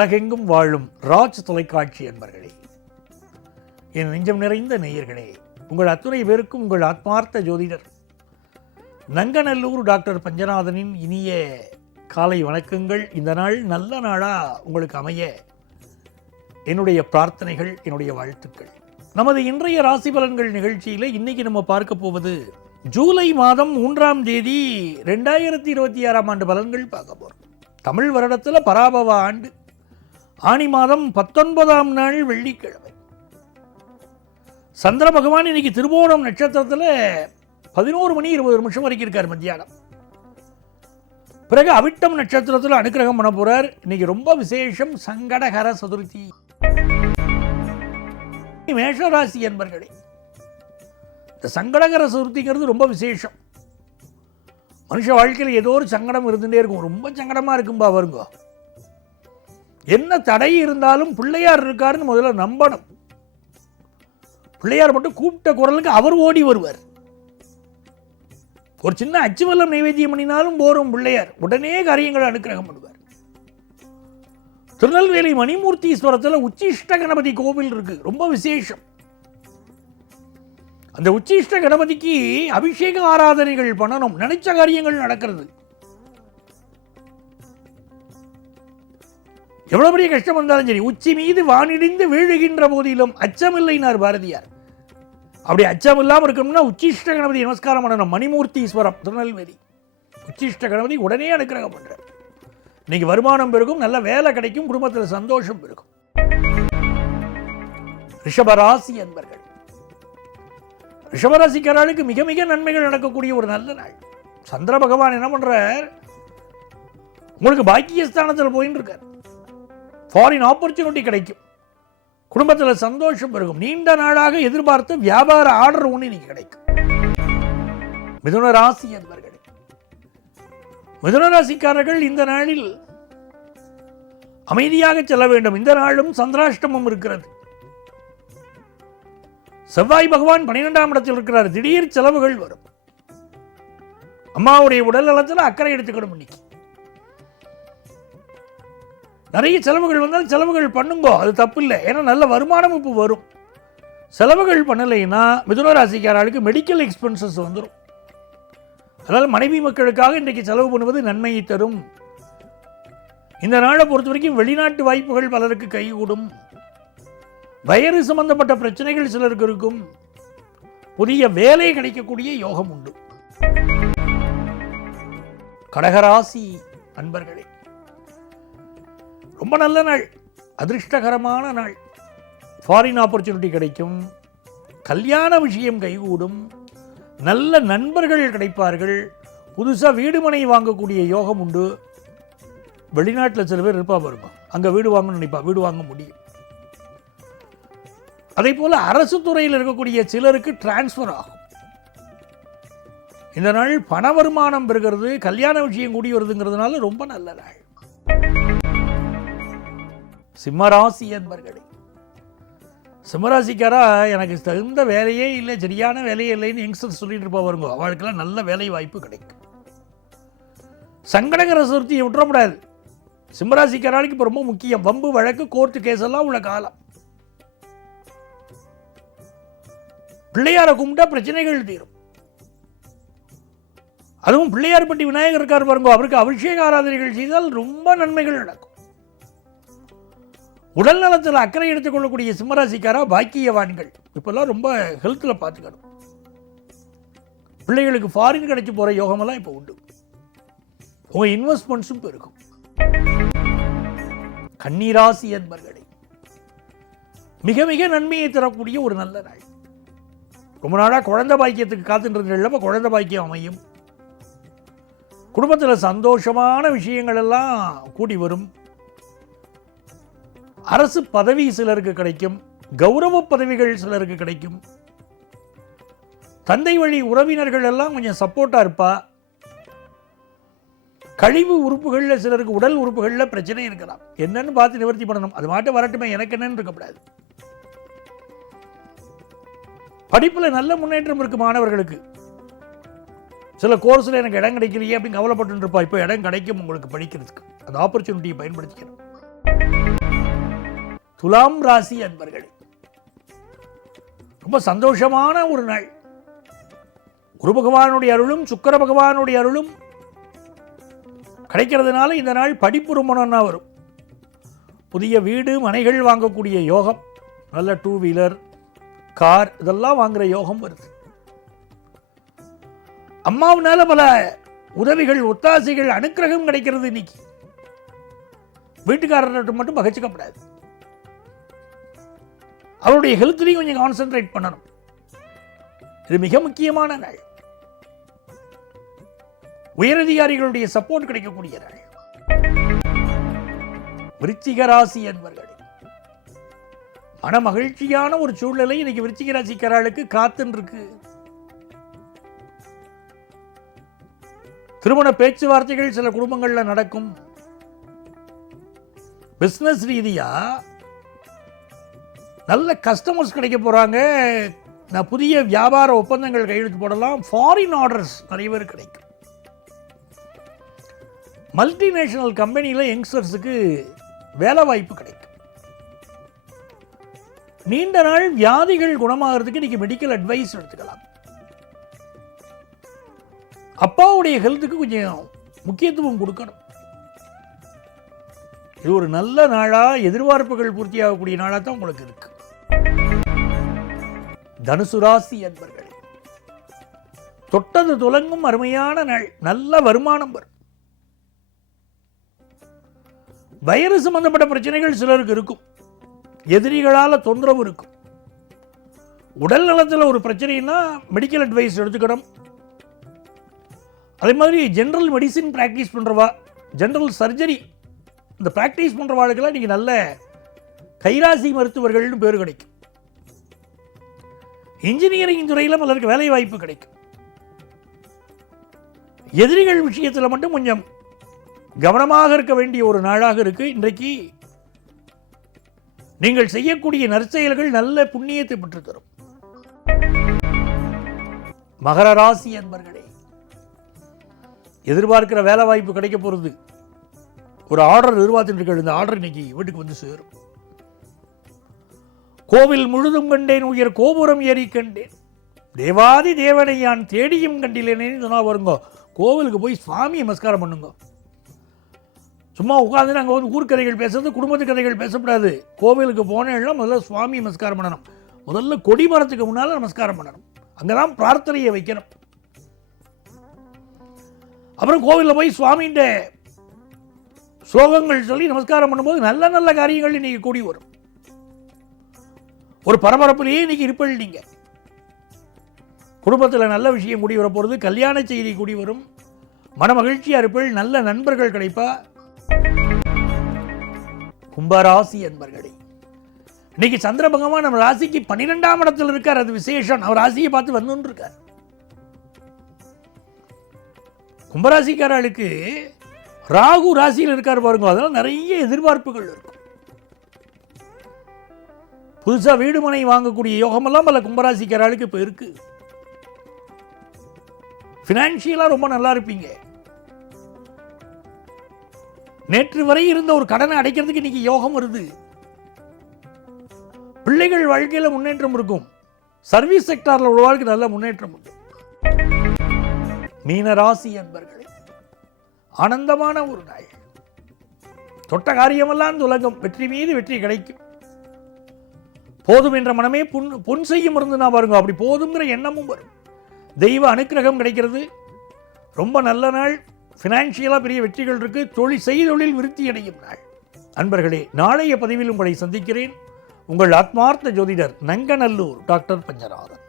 உலகெங்கும் வாழும் ராஜ் தொலைக்காட்சி என்பர்களே, என் நெஞ்சம் நிறைந்த நேயர்களே, உங்கள் அத்துணை பேருக்கும் உங்கள் ஆத்மார்த்த ஜோதிடர் நங்கநல்லூர் டாக்டர் பஞ்சநாதனின் இனிய காலை வணக்கங்கள். இந்த நாள் நல்ல நாளாக உங்களுக்கு அமைய என்னுடைய பிரார்த்தனைகள், என்னுடைய வாழ்த்துக்கள். நமது இன்றைய ராசி பலன்கள் நிகழ்ச்சியில் இன்னைக்கு நம்ம பார்க்க போவது ஜூலை மாதம் 3ஆம் தேதி 2026ஆம் ஆண்டு பலன்கள் பார்க்க போகிறோம். தமிழ் வருடத்தில் பராபவ ஆண்டு ஆனி மாதம் 19ஆம் நாள் வெள்ளிக்கிழமை. சந்திர பகவான் இன்னைக்கு திருவோணம் நட்சத்திரத்தில் 11 மணி 20 நிமிஷம் வரைக்கும் இருக்கார் மத்தியானம். பிறகு அவிட்டம் நட்சத்திரத்தில் அனுக்கிரகம் பண்ண போறார். இன்னைக்கு ரொம்ப விசேஷம், சங்கடகர சதுர்த்தி. மேஷராசி என்பர்களே, இந்த சங்கடகர சதுர்த்திங்கிறது ரொம்ப விசேஷம். மனுஷ வாழ்க்கையில் ஏதோ ஒரு சங்கடம் இருந்துகிட்டே இருக்கும். ரொம்ப சங்கடமாக இருக்கும்பா வருங்க. என்ன தடை இருந்தாலும் பிள்ளையார் இருக்காருன்னு முதல்ல நம்பணும். பிள்ளையார் மட்டும் கூப்பிட்ட குரலுக்கு அவர் ஓடி வருவார். ஒரு சின்ன அச்சு வெல்லம் நைவேத்தியம் பண்ணினாலும் போரும், பிள்ளையார் உடனே காரியங்களை அனுக்கிரகம் பண்ணுவார். திருநெல்வேலி மணிமூர்த்தீஸ்வரத்தில் உச்சிஷ்ட கணபதி கோவில் இருக்கு, ரொம்ப விசேஷம். அந்த உச்சிஷ்ட கணபதிக்கு அபிஷேக ஆராதனைகள் பண்ணணும், நினைச்ச காரியங்கள் நடக்கிறது. எவ்வளவு பெரிய கஷ்டம் வந்தாலும் சரி, உச்சி மீது வானிடிந்து வீழுகின்ற போதிலும் அச்சமில்லைனார் பாரதியார். அப்படி அச்சம் இல்லாமல் இருக்கணும்னா உச்சிஷ்ட கணபதி நமஸ்காரம் பண்ணணும். மணிமூர்த்தீஸ்வரம் திருநெல்வேலி உச்சிஷ்ட கணபதி உடனே அனுக்கிரகம் பண்றார். இன்னைக்கு வருமானம் பெருகும், நல்ல வேலை கிடைக்கும், குடும்பத்தில் சந்தோஷம் பெருகும். ரிஷபராசி என்பர்கள், ரிஷபராசிக்காரர்களுக்கு மிக மிக நன்மைகள் நடக்கக்கூடிய ஒரு நல்ல நாள். சந்திர பகவான் என்ன பண்றார், உங்களுக்கு பாக்கியஸ்தானத்தில் போயின்னு இருக்கார். ஃபாரின் ஆப்பர்ச்சுனிட்டி கிடைக்கும், குடும்பத்தில் சந்தோஷம் பெருகும். நீண்ட நாளாக எதிர்பார்த்த வியாபார ஆர்டர் ஒன்று இன்னைக்கு கிடைக்கும். மிதுன ராசி என்பர்களே, மிதுன ராசிக்காரர்கள் இந்த நாளில் அமைதியாக செல்ல வேண்டும். இந்த நாளும் சந்திராஷ்டமம் இருக்கிறது. செவ்வாய் பகவான் 12ஆம் இடத்தில் இருக்கிறார். திடீர் செலவுகள் வரும். அம்மாவுடைய உடல் நலத்தில் அக்கறை எடுத்துக்கணும். இன்னைக்கு நிறைய செலவுகள் வந்தால் செலவுகள் பண்ணுங்கோ, அது தப்பு இல்லை. ஏன்னா நல்ல வருமானம் இப்போ வரும். செலவுகள் பண்ணலைன்னா மிதுன ராசிக்காரர்களுக்கு மெடிக்கல் எக்ஸ்பென்சஸ் வந்துடும். அதனால் மனைவி மக்களுக்காக இன்றைக்கு செலவு பண்ணுவது நன்மையை தரும். இந்த நாளை பொறுத்த வரைக்கும் வெளிநாட்டு வாய்ப்புகள் பலருக்கு கைகூடும். வயறு சம்பந்தப்பட்ட பிரச்சனைகள் சிலருக்கு இருக்கும். புதிய வேலை கிடைக்கக்கூடிய யோகம் உண்டு. கடகராசி அன்பர்களே, ரொம்ப நல்ல நாள், அதிர்ஷ்டகரமான நாள். ஃபாரின் ஆப்பர்ச்சுனிட்டி கிடைக்கும், கல்யாண விஷயம் கைகூடும், நல்ல நண்பர்கள் கிடைப்பார்கள், புதுசாக வீடு மனை வாங்கக்கூடிய யோகம் உண்டு. வெளிநாட்டில் சில பேர் இருப்பா வருமா, அங்கே வீடு வாங்கணும்னு நினைப்பா, வீடு வாங்க முடியும். அதே போல் அரசு துறையில் இருக்கக்கூடிய சிலருக்கு டிரான்ஸ்ஃபர் ஆகும். இந்த நாள் பண வருமானம் பெறுகிறது, கல்யாண விஷயம் கூடி வருதுங்கிறதுனால ரொம்ப நல்ல நாள். சிம்மராசி என்பர்களே, சிம்மராசிக்காரா எனக்கு தகுந்த வேலையே இல்லை, சரியான வேலையே இல்லைன்னு யங்ஸ்டர் சொல்லிட்டு இருப்பா வருங்க. அவளுக்கெல்லாம் நல்ல வேலை வாய்ப்பு கிடைக்கும். சங்கடகர சதுர்த்தியை விட்டுறக்கூடாது. சிம்மராசிக்காராளுக்கு இப்போ ரொம்ப முக்கியம். வம்பு வழக்கு கோர்ட்டு கேஸ் எல்லாம் உள்ள காலம். பிள்ளையாரை கும்பிட்டா பிரச்சனைகள் தீரும். அதுவும் பிள்ளையார்பட்டி விநாயகர் இருக்கார் பாருங்க, அவருக்கு அபிஷேக ஆராதனைகள் செய்தால் ரொம்ப நன்மைகள் நடக்கும். உடல் நலத்தில் அக்கறை எடுத்துக்கொள்ளக்கூடிய சிம்மராசிக்காரா பாக்கியவான்கள். இப்பெல்லாம் ரொம்ப ஹெல்த்தில் பார்த்துக்கணும். பிள்ளைகளுக்கு ஃபாரின் கிடைச்சி போகிற யோகமெல்லாம் இப்போ உண்டு. உங்கள் இன்வெஸ்ட்மெண்ட்ஸும் பெருகும். கன்னிராசி என்பர்களே, மிக மிக நன்மையை தரக்கூடிய ஒரு நல்ல நாள். ரொம்ப நாளாக குழந்தை பாக்கியத்துக்கு காத்துன்றதுல இப்போ குழந்தை பாக்கியம் அமையும். குடும்பத்தில் சந்தோஷமான விஷயங்கள் எல்லாம் கூடி வரும். அரசு பதவி சிலருக்கு கிடைக்கும், கௌரவ பதவிகள் சிலருக்கு கிடைக்கும். தந்தை வழி உறவினர்கள் எல்லாம் கொஞ்சம் சப்போர்ட்டாக இருப்பா. கழிவு உறுப்புகளில் சிலருக்கு, உடல் உறுப்புகளில் பிரச்சனை இருக்கலாம். என்னன்னு பார்த்து நிவர்த்தி பண்ணணும். அது மாட்ட வரட்டுமே, எனக்கு என்னன்னு இருக்கக்கூடாது. படிப்பில் நல்ல முன்னேற்றம் இருக்கு மாணவர்களுக்கு. சில கோர்ஸில் எனக்கு இடம் கிடைக்கலையே அப்படின்னு கவலைப்பட்டு இருப்பா. இப்போ இடம் கிடைக்கும் உங்களுக்கு படிக்கிறதுக்கு. அந்த ஆப்பர்ச்சுனிட்டியை பயன்படுத்திக்கணும். துலாம் ராசி அன்பர்களே, ரொம்ப சந்தோஷமான ஒரு நாள். குரு பகவானுடைய அருளும் சுக்கிர பகவானுடைய அருளும் கிடைக்கிறதுனால இந்த நாள் படிப்பு ரொம்ப நல்லா வரும். புதிய வீடு மனைகள் வாங்கக்கூடிய யோகம், நல்ல 2 வீலர் கார் இதெல்லாம் வாங்குற யோகம் வருது. அம்மாவுனால பல உதவிகள் ஒத்தாசைகள் அனுக்கிரகம் கிடைக்கிறது. இன்னைக்கு வீட்டுக்காரர்கிட்ட மட்டும் பகச்சிக்கப்படாது. அவருடைய ஹெல்த்லையும் கொஞ்சம் கான்சென்ட்ரேட் பண்ணணும். இது மிக முக்கியமான நாள். உயரதிகாரிகளுடைய சப்போர்ட் கிடைக்கக்கூடிய நாள். விருச்சிக ராசி என்பர்களே, மன மகிழ்ச்சியான ஒரு சூழ்நிலை இன்னைக்கு விருச்சிக ராசிக்காரர்களுக்கு காத்துன்னு இருக்கு. திருமண பேச்சுவார்த்தைகள் சில குடும்பங்கள்ல நடக்கும். பிசினஸ் ரீதியா நல்ல கஸ்டமர்ஸ் கிடைக்க போறாங்க. புதிய வியாபார ஒப்பந்தங்கள் கையெழுத்து போடலாம். ஃபாரின் ஆர்டர்ஸ் நிறைய பேர் கிடைக்கும். மல்டிநேஷனல் கம்பெனியில் யங்ஸ்டர்ஸுக்கு வேலை வாய்ப்பு கிடைக்கும். நீண்ட நாள் வியாதிகள் குணமாகிறதுக்கு இன்னைக்கு மெடிக்கல் அட்வைஸ் எடுத்துக்கலாம். அப்பாவுடைய ஹெல்த்துக்கு கொஞ்சம் முக்கியத்துவம் கொடுக்கணும். இது ஒரு நல்ல நாளா, எதிர்பார்ப்புகள் பூர்த்தியாகக்கூடிய நாளா தான் உங்களுக்கு இருக்கு. தனுசு ராசி அன்பர்களே, தொட்டது துலங்கும் அருமையான நாள். நல்ல வருமானம் வரும். வயிறு சம்பந்தப்பட்ட பிரச்சனைகள் சிலருக்கு இருக்கும். எதிரிகளால தொந்தரவு இருக்கும். உடல் நலத்தில் ஒரு பிரச்சனைனா மெடிக்கல் அட்வைஸ் எடுத்துக்கணும். அதே மாதிரி ஜெனரல் மெடிசின் பிராக்டிஸ் பண்றவா, ஜெனரல் சர்ஜரி இந்த பிராக்டிஸ் பண்றவாளுக்கெல்லாம் இன்னைக்கு நல்ல கைராசி மருத்துவர்கள்னு பேர் கிடைக்கும். இன்ஜினியரிங் துறையில் பலருக்கு வேலை வாய்ப்பு கிடைக்கும். எதிரிகள் விஷயத்தில் மட்டும் கொஞ்சம் கவனமாக இருக்க வேண்டிய ஒரு நாளாக இருக்கு. இன்றைக்கு நீங்கள் செய்யக்கூடிய நற்செயல்கள் நல்ல புண்ணியத்தை பெற்று தரும். மகர ராசி அன்பர்களே, எதிர்பார்க்கிற வேலை வாய்ப்பு கிடைக்க போறது. ஒரு ஆர்டர் எதிர்பார்த்துட்டு இந்த ஆர்டர் இன்னைக்கு வீட்டுக்கு வந்து சேரும். கோவில் முழுதும் கண்டேன், உயர் கோபுரம் ஏறி கண்டேன், தேவாதி தேவனை யான் தேடியும் கண்டிலேனேன்னு சொன்னா வருங்க. கோவிலுக்கு போய் சுவாமி நமஸ்காரம் பண்ணுங்க. சும்மா உட்காந்து நாங்கள் வந்து ஊர்க்கதைகள் பேசுறது, குடும்பத்து கதைகள் பேசக்கூடாது. கோவிலுக்கு போனேன்னா முதல்ல சுவாமி நமஸ்காரம் பண்ணணும். முதல்ல கொடிமரத்துக்கு முன்னால் நமஸ்காரம் பண்ணணும். அங்கெல்லாம் பிரார்த்தனையை வைக்கணும். அப்புறம் கோவிலில் போய் சுவாமின்ற ஸ்லோகங்கள் சொல்லி நமஸ்காரம் பண்ணும்போது நல்ல நல்ல காரியங்கள் இன்னைக்கு கூடி வரும். ஒரு பரபரப்பிலேயே இன்னைக்கு இருப்பீங்க. நீங்க குடும்பத்தில் நல்ல விஷயம் கூடி வர போகிறது. கல்யாண செய்தி கூடி வரும். மன மகிழ்ச்சியா இருப்பீள். நல்ல நண்பர்கள் கிடைப்பா. கும்பராசி அன்பர்களே, இன்னைக்கு சந்திர பகவான் நம்ம ராசிக்கு 12ஆம் இடத்தில் இருக்கார். அது விசேஷம். அவர் ராசியை பார்த்து வந்து இருக்கார். கும்பராசிக்காரர்களுக்கு ராகு ராசியில் இருக்கார் பாருங்க. அதெல்லாம் நிறைய எதிர்பார்ப்புகள் இருக்கும். புதுசா வீடு மனை வாங்கக்கூடிய யோகமெல்லாம் பல கும்பராசிக்காரர்களுக்கு இப்ப இருக்கு. பினான்சியலா ரொம்ப நல்லா இருப்பீங்க. நேற்று வரை இருந்த ஒரு கடனை அடைக்கிறதுக்கு இன்னைக்கு யோகம் வருது. பிள்ளைகள் வாழ்க்கையில முன்னேற்றம் இருக்கும். சர்வீஸ் செக்டார்ல உள்ளவர்களுக்கு நல்ல முன்னேற்றம் உண்டு. மீனராசி அன்பர்களே, ஆனந்தமான ஒரு நாள். தொட்ட காரியமெல்லாம் துலங்கும். வெற்றி மீது வெற்றி கிடைக்கும். போதும் என்ற மனமே பொன் செய்யும் இருந்துனா பாருங்க. அப்படி போதுங்கிற எண்ணமும் வரும். தெய்வ அனுக்கிரகம் கிடைக்கிறது. ரொம்ப நல்ல நாள். பினான்சியலாக பெரிய வெற்றிகள் இருக்கு. செய்தொழில் விருத்தி அடையும் நாள். அன்பர்களே, நாளைய பதிவில் உங்களை சந்திக்கிறேன். உங்கள் ஆத்மார்த்த ஜோதிடர் நங்கநல்லூர் டாக்டர் பஞ்சநாதன்.